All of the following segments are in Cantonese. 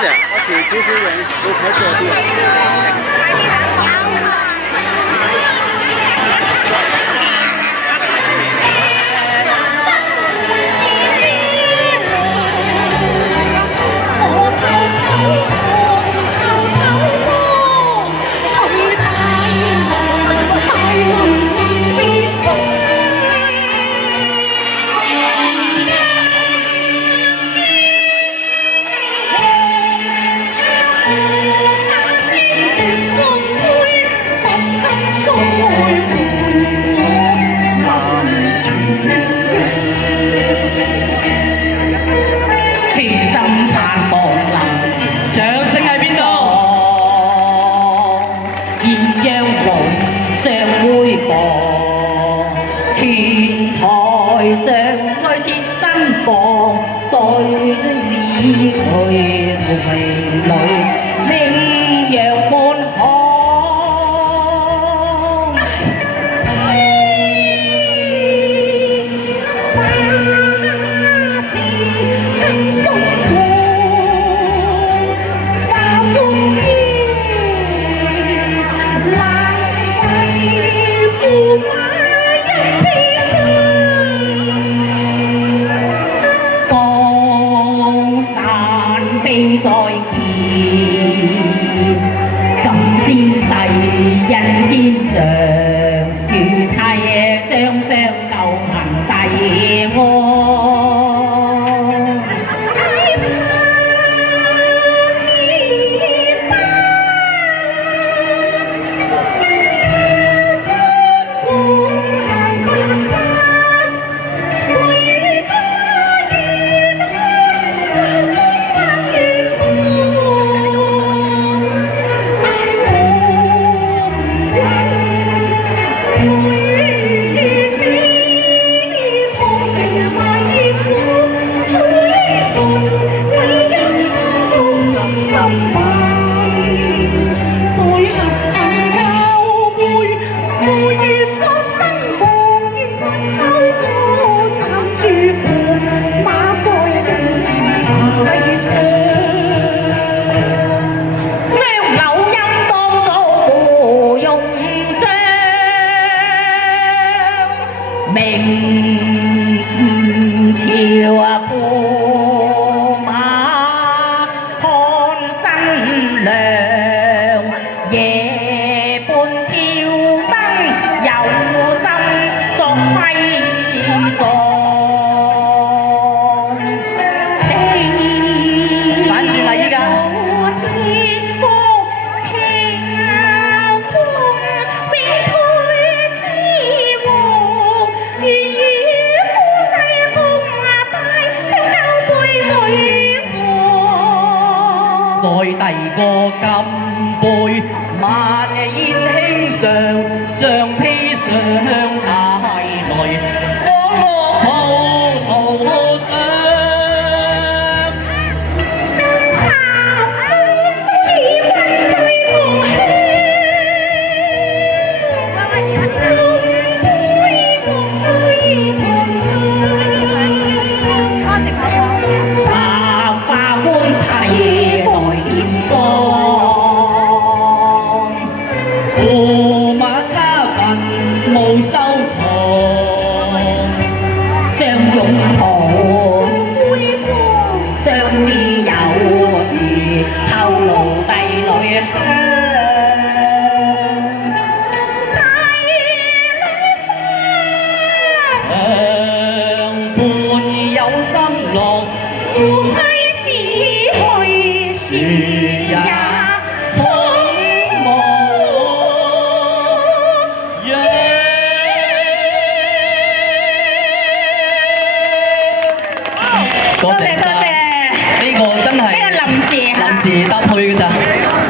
的，我去主持人都开坐地。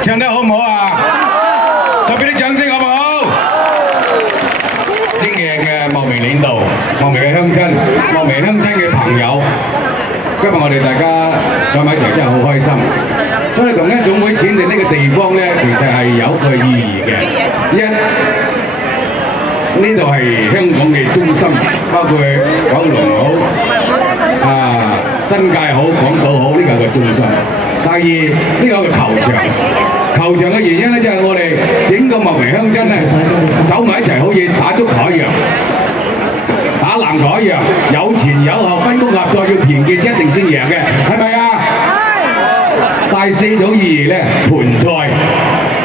唱得好唔好啊？再俾啲掌聲好唔好？尊敬嘅茂名領導、茂名嘅鄉親、茂名鄉親嘅朋友，今日我哋大家在埋一齊真係好開心。所以同一總會選定呢個地方咧，其實係有個意義嘅。呢度係香港嘅中心，包括九龍好、新界好、港島好，呢個係個中心。第二呢個球場，球場嘅原因咧，就係我哋整個茂名鄉鎮咧走埋一齊，好似打足球一樣。打籃球一樣，有前有後，分工合作，要團結一定先贏嘅，係咪啊？第四種意義咧，盤菜，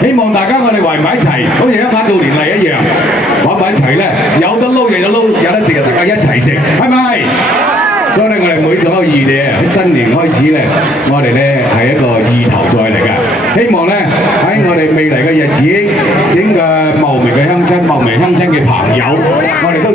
希望大家我哋圍埋一齊，好似一班做年例一樣，玩埋一齊咧，有得撈就有撈，有得食就大家一齊食，係咪？所以咧，我哋每種意義喺新年開始咧，我哋咧係一個意頭菜嚟嘅，希望咧喺我哋未來嘅日子，整個茂名嘅鄉親、茂名鄉親嘅朋友，我哋都。